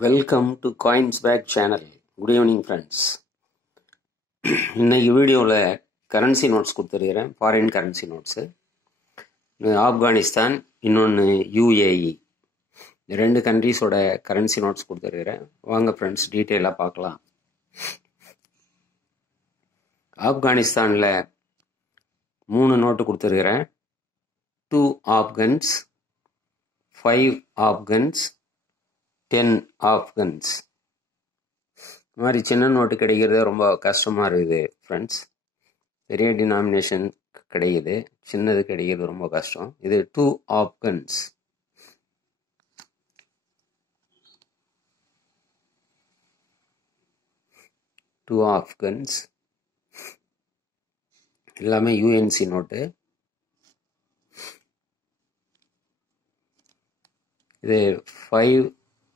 Welcome to coins back channel. Good evening friends. இன்னைக்கு வீடியோவில் currency notes கொடுத்துருக்கிறேன். Foreign currency notes. Afghanistan, இன்னொன்று UAE, ரெண்டு கண்ட்ரீஸோட கரன்சி நோட்ஸ் கொடுத்துருக்கிறேன். வாங்க ஃப்ரெண்ட்ஸ், டீட்டெயிலாக பார்க்கலாம். ஆப்கானிஸ்தானில் 3 நோட்டு கொடுத்துருக்கிறேன். 2 ஆப்கன்ஸ், 5 ஆப்கன்ஸ், 10 ஆப்கன்ஸ். இந்த மாதிரி சின்ன நோட்டு கிடைக்கிறது ரொம்ப கஷ்டமாக இருக்குது ஃப்ரெண்ட்ஸ். பெரிய டினாமினேஷன் கிடைக்குது, சின்னது கிடைக்கிறது ரொம்ப கஷ்டம். இது 2 ஆப்கன்ஸ். எல்லாமே யூஎன்சி நோட்டு. இது 5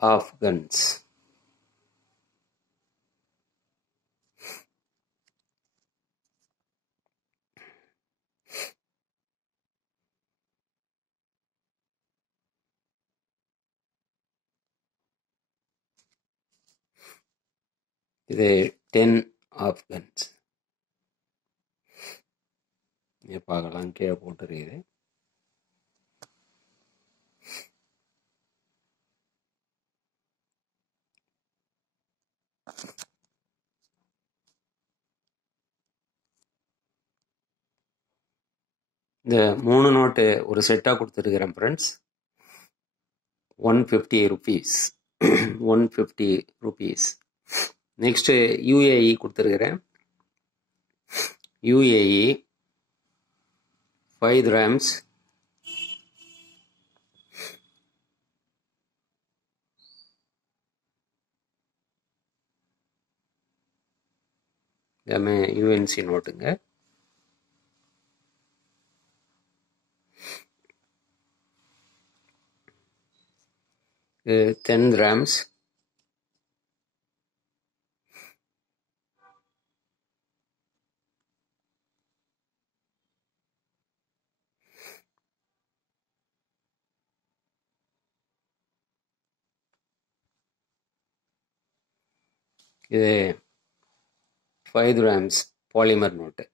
ஆப்கன்ஸ். இது 10 ஆப்கன்ஸ். பார்க்கலாம், கீழே போட்டுருக்குது. இந்த 3 நோட்டு ஒரு செட்டாக கொடுத்துருக்கிறேன் friends. 150 rupees. 150 rupees. Next UAE கொடுத்துருக்கிறேன். UAE 5 dirhams. எல்லாமே யூஎன்சி நோட்டுங்க. இது 10 dirhams. இது 5 dirhams பாலிமர் நோட்டு.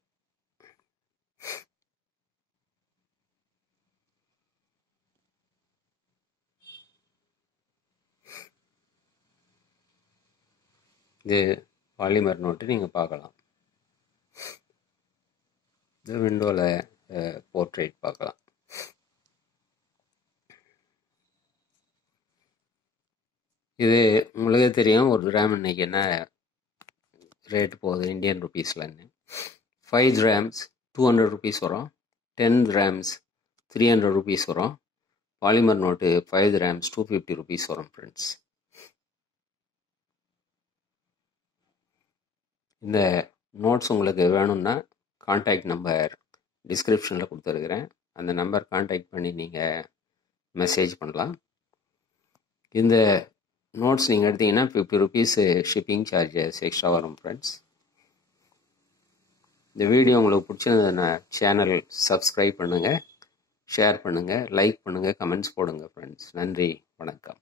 இது பாலிமர் நோட்டு நீங்கள் பார்க்கலாம். இந்த விண்டோவில் போர்ட்ரேட் பார்க்கலாம். இது உங்களுக்கே தெரியும் ஒரு கிராம் இன்னைக்கு என்ன ரேட் போகுது இந்தியன் ருபீஸ்லன்னு. 5 dirhams 200 rupees வரும். 10 dirhams 300 rupees வரும். பாலிமர் நோட்டு 5 dirhams 250 rupees வரும் ஃப்ரெண்ட்ஸ். இந்த நோட்ஸ் உங்களுக்கு வேணும்னா கான்டாக்ட் நம்பர் டிஸ்கிரிப்ஷனில் கொடுத்துருக்குறேன். அந்த நம்பர் கான்டாக்ட் பண்ணி நீங்கள் மெசேஜ் பண்ணலாம். இந்த நோட்ஸ் நீங்கள் எடுத்தீங்கன்னா 50 rupees ஷிப்பிங் சார்ஜஸ் எக்ஸ்ட்ரா வரும் ஃப்ரெண்ட்ஸ். இந்த வீடியோ உங்களுக்கு பிடிச்சிருந்ததுன்னா சேனல் சப்ஸ்கிரைப் பண்ணுங்கள், ஷேர் பண்ணுங்கள், லைக் பண்ணுங்கள், கமெண்ட்ஸ் போடுங்க ஃப்ரெண்ட்ஸ். நன்றி, வணக்கம்.